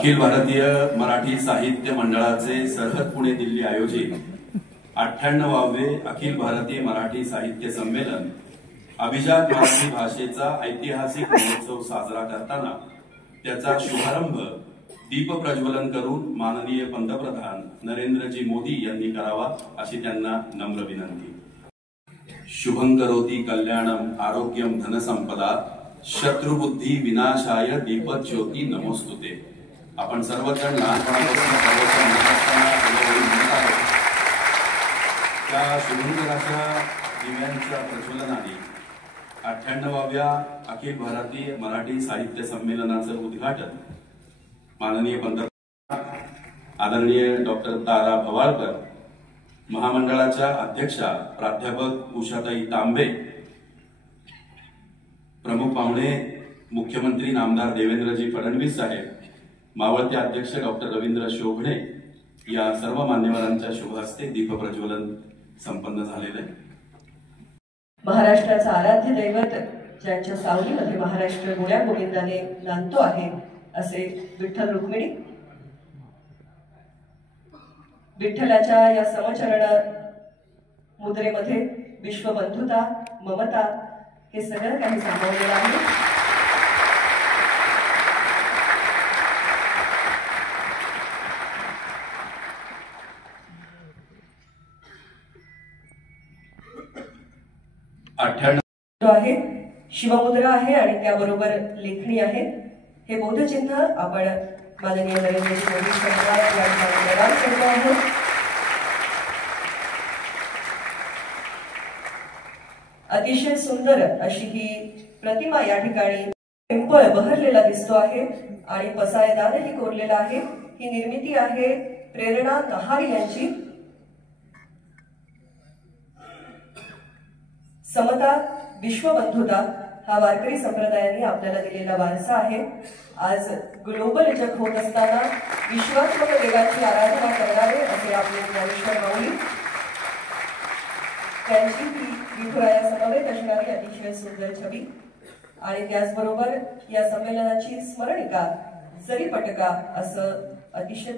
अखिल भारतीय मराठी साहित्य मंडळाचे सरहद पुणे दिल्ली आयोजित 98वे अखिल भारतीय मराठी साहित्य संमेलन अभिजात मराठी भाषेचा ऐतिहासिक महोत्सव साजरा करताना त्याचा शुभारंभ दीप प्रज्वलन करून माननीय पंतप्रधान नरेंद्रजी मोदी यांनी करावा अशी त्यांना नम्र विनंती। शुभं करोति कल्याणम आरोग्यम धनसंपदा शत्रुबुद्धी विनाशाय दीपज्योती नमोस्तुते। आपण सर्वजण लहानपणापासून त्या शुभंकराच्या दिव्यांच्या प्रज्वलनाने 98व्या अखिल भारतीय मराठी साहित्य संमेलनाचं उद्घाटन माननीय पंतप्रधान आदरणीय डॉक्टर तारा भवाळकर, महामंडळाच्या अध्यक्षा प्राध्यापक उषाताई तांबे, प्रमुख पाहुणे मुख्यमंत्री नामदार देवेंद्रजी फडणवीस साहेब, मावळते अध्यक्ष डॉक्टर रवींद्र शोभणे या सर्व मान्यवरांच्या शुभ हस्ते दीप प्रज्वलन संपन्न झालेले आहे। महाराष्ट्राचा आराध्य दैवत ज्यांच्या सावलीमध्ये महाराष्ट्र गुण्या गोविंदाने नांदतो आहे असे विठ्ठल रुक्मिणी, विठ्ठलाच्या या समचरण मुद्रेमध्ये विश्वबंधुता, ममता हे सगळं काही सामावलेलं आहे। आहे शिवमुद्रा आहे आणि त्याबरोबर लेखणी आहे। हे बोधचिन्ह आपण माननीय नरेंद्रजी मोदी सरकार या ठिकाणी प्रदान करतो आहोत। अतिशय सुंदर अशी ही प्रतिमा या ठिकाणी पिंपळ बहरलेला दिसतो आहे आणि पसायदानही कोरलेला आहे। ही निर्मिती आहे प्रेरणा नहार यांची। समता, विश्वबंधुता हा वारकरी संप्रदायाने आपल्याला दिलेला वारसा आहे। आज ग्लोबल जग होत असताना विश्वात्मक देवाची आराधना करणारे असे आपले ज्ञानेश्वर माऊली, त्यांची ही विठुराया समवेत असणारी अतिशय सुंदर छबी आणि त्याचबरोबर या संमेलनाची स्मरणिका जरी पटका असं अतिशय